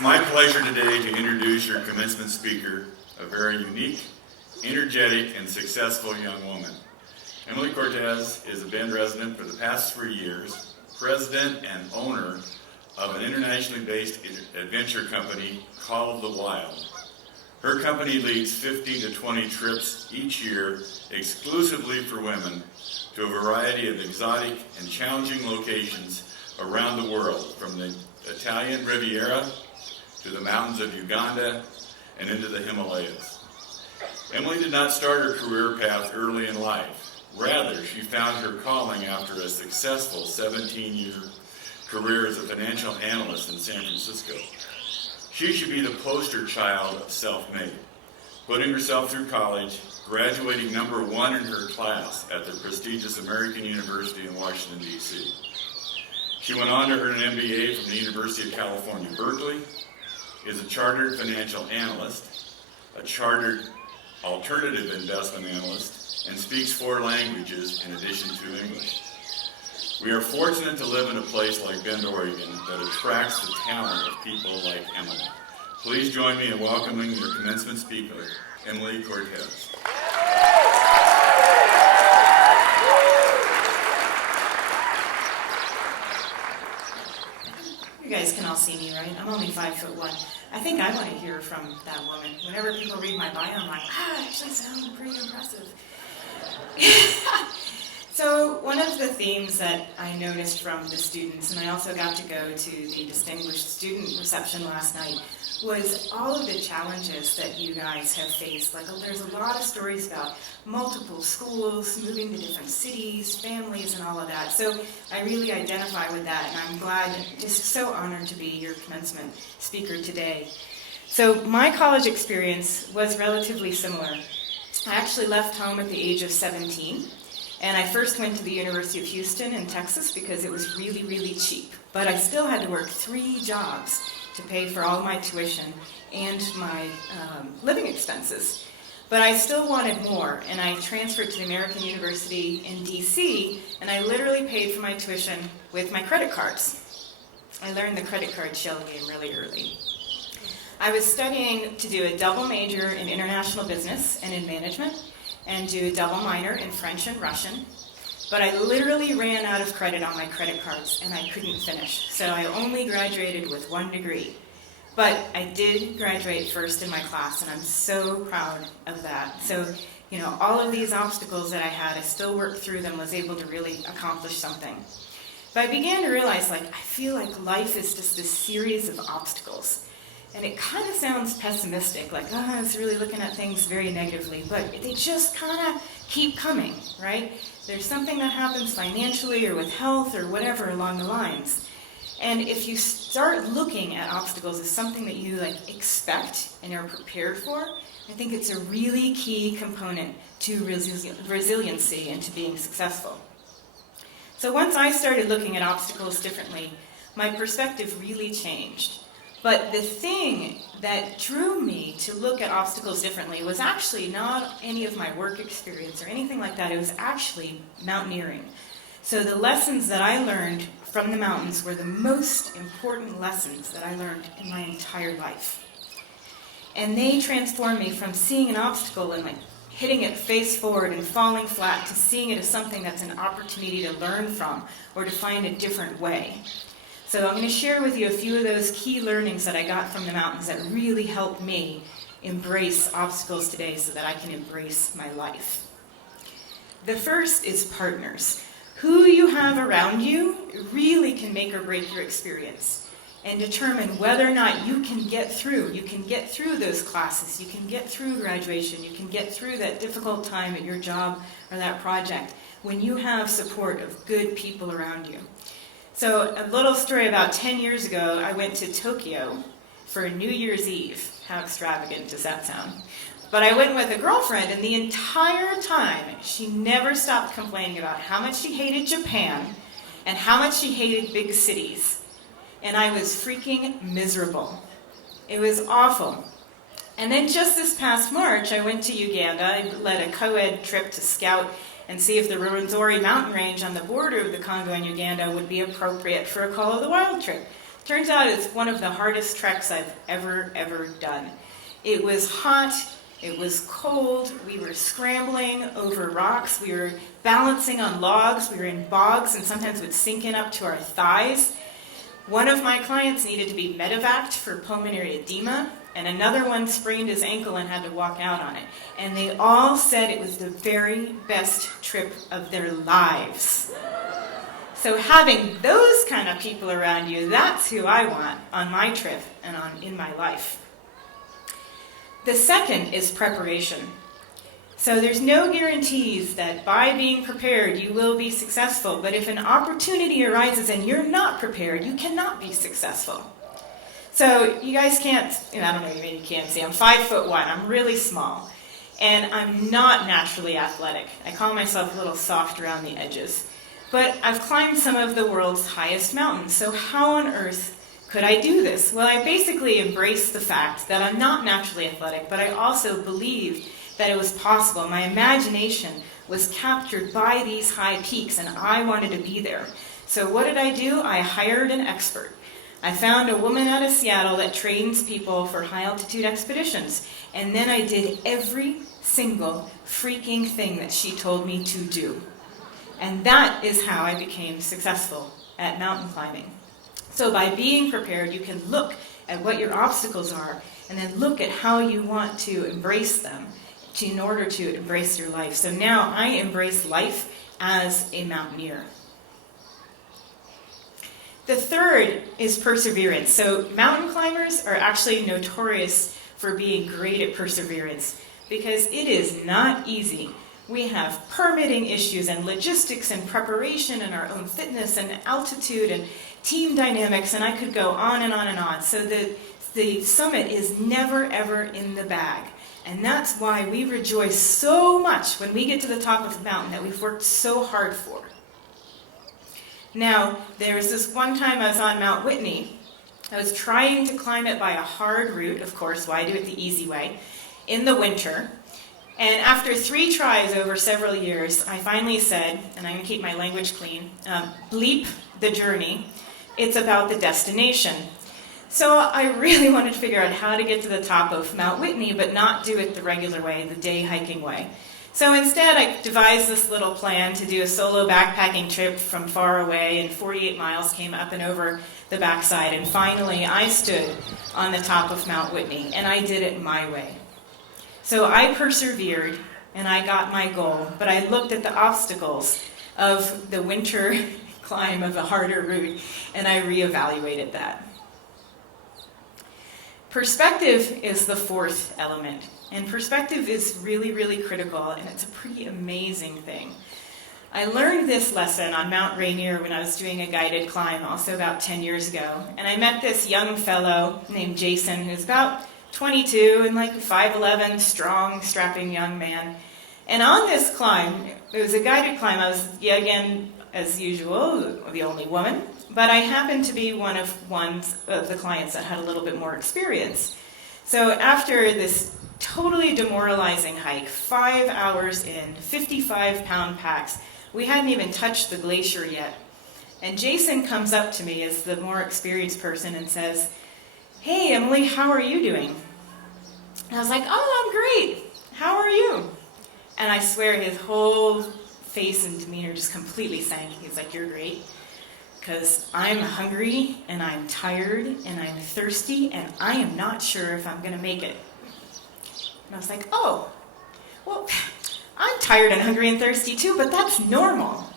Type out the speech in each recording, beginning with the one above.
It's my pleasure today to introduce your commencement speaker, a very unique, energetic, and successful young woman. Emilie Cortes is a Bend resident for the past 3 years, president and owner of an internationally based adventure company called The Wild. Her company leads 15 to 20 trips each year exclusively for women to a variety of exotic and challenging locations around the world, from the Italian Riviera to the mountains of Uganda and into the Himalayas. Emilie did not start her career path early in life. Rather, she found her calling after a successful 17-year career as a financial analyst in San Francisco. She should be the poster child of self-made, putting herself through college, graduating #1 in her class at the prestigious American University in Washington, D.C. She went on to earn an MBA from the University of California, Berkeley, is a chartered financial analyst, a chartered alternative investment analyst, and speaks 4 languages in addition to English. We are fortunate to live in a place like Bend, Oregon that attracts the talent of people like Emilie. Please join me in welcoming your commencement speaker, Emilie Cortes. You guys can all see me, right? I'm only 5'1". I think I want to hear from that woman. Whenever people read my bio, I'm like, it actually sounds pretty impressive. So one of the themes that I noticed from the students, and I also got to go to the distinguished student reception last night, was all of the challenges that you guys have faced. Like, there's a lot of stories about multiple schools, moving to different cities, families, and all of that. So I really identify with that, and I'm glad, just so honored to be your commencement speaker today. So my college experience was relatively similar. I actually left home at the age of 17, and I first went to the University of Houston in Texas because it was really, really cheap. But I still had to work 3 jobs to pay for all my tuition and my living expenses. But I still wanted more, and I transferred to the American University in D.C., and I literally paid for my tuition with my credit cards. I learned the credit card shell game really early. I was studying to do a double major in international business and in management, and do a double minor in French and Russian. But I literally ran out of credit on my credit cards, and I couldn't finish. So I only graduated with 1 degree. But I did graduate first in my class, and I'm so proud of that. So, all of these obstacles that I had, I still worked through them, was able to really accomplish something. But I began to realize, I feel like life is just this series of obstacles. And it kind of sounds pessimistic, I was really looking at things very negatively, but they just kind of keep coming, right? There's something that happens financially or with health or whatever along the lines. And if you start looking at obstacles as something that you expect and are prepared for, I think it's a really key component to resiliency and to being successful. So once I started looking at obstacles differently, my perspective really changed. But the thing that drew me to look at obstacles differently was actually not any of my work experience or anything like that. It was actually mountaineering. So the lessons that I learned from the mountains were the most important lessons that I learned in my entire life. And they transformed me from seeing an obstacle and hitting it face forward and falling flat to seeing it as something that's an opportunity to learn from or to find a different way. So I'm going to share with you a few of those key learnings that I got from the mountains that really helped me embrace obstacles today so that I can embrace my life. The first is partners. Who you have around you really can make or break your experience and determine whether or not you can get through. You can get through those classes. You can get through graduation. You can get through that difficult time at your job or that project when you have support of good people around you. So a little story, about 10 years ago, I went to Tokyo for New Year's Eve. How extravagant does that sound? But I went with a girlfriend, and the entire time, she never stopped complaining about how much she hated Japan and how much she hated big cities. And I was freaking miserable. It was awful. And then just this past March, I went to Uganda. I led a co-ed trip to scout and see if the Rwenzori mountain range on the border of the Congo and Uganda would be appropriate for a Call of the Wild trip. Turns out it's one of the hardest treks I've ever done. It was hot, it was cold, we were scrambling over rocks, we were balancing on logs, we were in bogs, and sometimes it would sink in up to our thighs. One of my clients needed to be medevaced for pulmonary edema, and another one sprained his ankle and had to walk out on it. And they all said it was the very best trip of their lives. So having those kind of people around you, that's who I want on my trip and in my life. The second is preparation. So there's no guarantees that by being prepared you will be successful, but if an opportunity arises and you're not prepared, you cannot be successful. So you guys can't, I don't know, maybe you can't see, I'm 5'1", I'm really small, and I'm not naturally athletic. I call myself a little soft around the edges. But I've climbed some of the world's highest mountains, so how on earth could I do this? Well, I basically embraced the fact that I'm not naturally athletic, but I also believed that it was possible. My imagination was captured by these high peaks, and I wanted to be there. So what did I do? I hired an expert. I found a woman out of Seattle that trains people for high-altitude expeditions, and then I did every single freaking thing that she told me to do. And that is how I became successful at mountain climbing. So by being prepared, you can look at what your obstacles are, and then look at how you want to embrace them in order to embrace your life. So now I embrace life as a mountaineer. The third is perseverance. So mountain climbers are actually notorious for being great at perseverance because it is not easy. We have permitting issues and logistics and preparation and our own fitness and altitude and team dynamics, and I could go on and on and on. So the summit is never ever in the bag. And that's why we rejoice so much when we get to the top of the mountain that we've worked so hard for. Now, there was this one time I was on Mount Whitney. I was trying to climb it by a hard route, of course, why do it the easy way, in the winter. And after 3 tries over several years, I finally said, and I'm going to keep my language clean, bleep the journey, it's about the destination. So I really wanted to figure out how to get to the top of Mount Whitney, but not do it the regular way, the day hiking way. So instead, I devised this little plan to do a solo backpacking trip from far away, and 48 miles came up and over the backside. And finally, I stood on the top of Mount Whitney, and I did it my way. So I persevered, and I got my goal, but I looked at the obstacles of the winter climb of the harder route, and I reevaluated that. Perspective is the fourth element, and perspective is really, really critical, and it's a pretty amazing thing. I learned this lesson on Mount Rainier when I was doing a guided climb, also about 10 years ago, and I met this young fellow named Jason, who's about 22 and like 5'11", strong, strapping young man. And on this climb, it was a guided climb. I was, yet again, as usual, the only woman, but I happened to be one of the clients that had a little bit more experience. So after this totally demoralizing hike, 5 hours in, 55-pound packs, we hadn't even touched the glacier yet. And Jason comes up to me as the more experienced person and says, "Hey, Emily, how are you doing?" And I was like, "Oh, I'm great. How are you?" And I swear his whole face and demeanor just completely sank. He's like, "You're great, because I'm hungry, and I'm tired, and I'm thirsty, and I am not sure if I'm going to make it." And I was like, "Oh, well, I'm tired and hungry and thirsty too, but that's normal.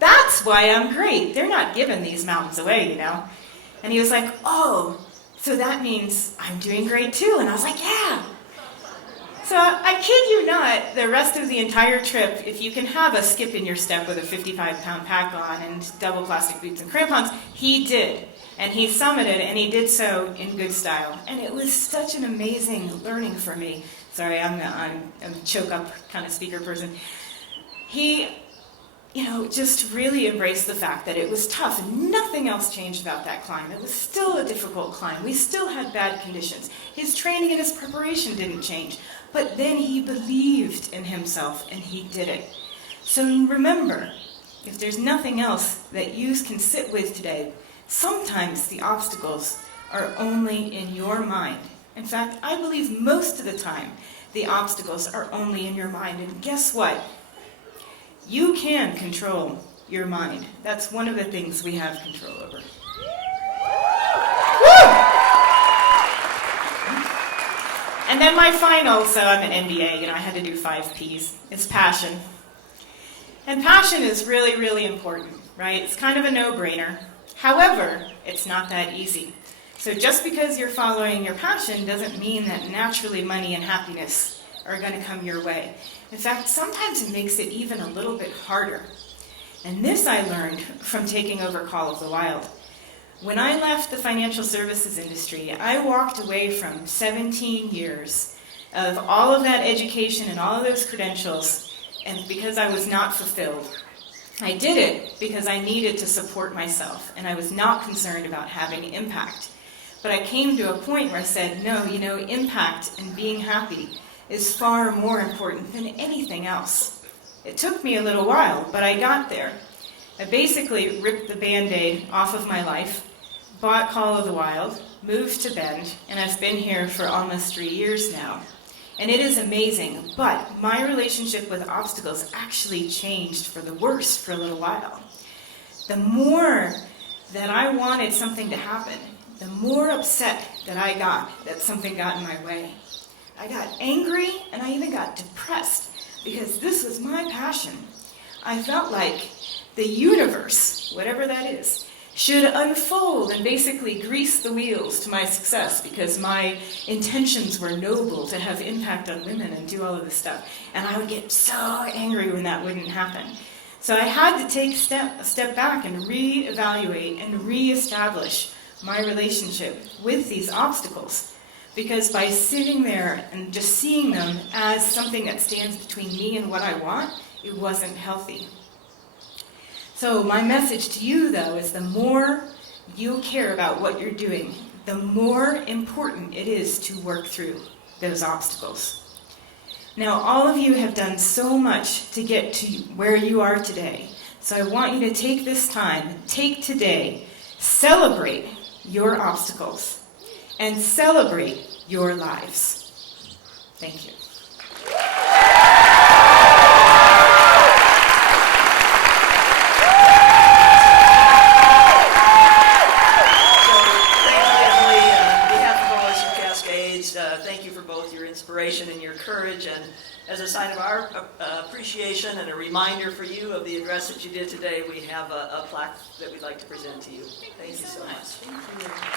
That's why I'm great. They're not giving these mountains away, you know." And he was like, "Oh, so that means I'm doing great too." And I was like, "Yeah." So I kid you not, the rest of the entire trip, if you can have a skip in your step with a 55-pound pack on and double plastic boots and crampons, he did. And he summited, and he did so in good style. And it was such an amazing learning for me. Sorry, I'm a choke-up kind of speaker person. He, just really embraced the fact that it was tough, and nothing else changed about that climb. It was still a difficult climb. We still had bad conditions. His training and his preparation didn't change. But then he believed in himself, and he did it. So remember, if there's nothing else that you can sit with today, sometimes the obstacles are only in your mind. In fact, I believe most of the time the obstacles are only in your mind. And guess what? You can control your mind. That's one of the things we have control over. Woo! And then my final, so I'm an MBA, I had to do 5 Ps. It's passion. And passion is really, really important, right? It's kind of a no-brainer. However, it's not that easy. So just because you're following your passion doesn't mean that naturally money and happiness are going to come your way. In fact, sometimes it makes it even a little bit harder. And this I learned from taking over Call of the Wild. When I left the financial services industry, I walked away from 17 years of all of that education and all of those credentials, and because I was not fulfilled. I did it because I needed to support myself, and I was not concerned about having impact. But I came to a point where I said, no, impact and being happy is far more important than anything else. It took me a little while, but I got there. I basically ripped the Band-Aid off of my life, bought Call of the Wild, moved to Bend, and I've been here for almost 3 years now. And it is amazing, but my relationship with obstacles actually changed for the worse for a little while. The more that I wanted something to happen, the more upset that I got that something got in my way. I got angry and I even got depressed because this was my passion. I felt like the universe, whatever that is, should unfold and basically grease the wheels to my success because my intentions were noble to have impact on women and do all of this stuff. And I would get so angry when that wouldn't happen. So I had to take a step back and reevaluate and reestablish my relationship with these obstacles. Because by sitting there and just seeing them as something that stands between me and what I want, it wasn't healthy. So my message to you, though, is the more you care about what you're doing, the more important it is to work through those obstacles. Now, all of you have done so much to get to where you are today. So I want you to take this time, take today, celebrate your obstacles, and celebrate your lives. Thank you. Thank you for both your inspiration and your courage, and as a sign of our appreciation and a reminder for you of the address that you did today, we have a plaque that we'd like to present to you. Thank you so much. Thank you.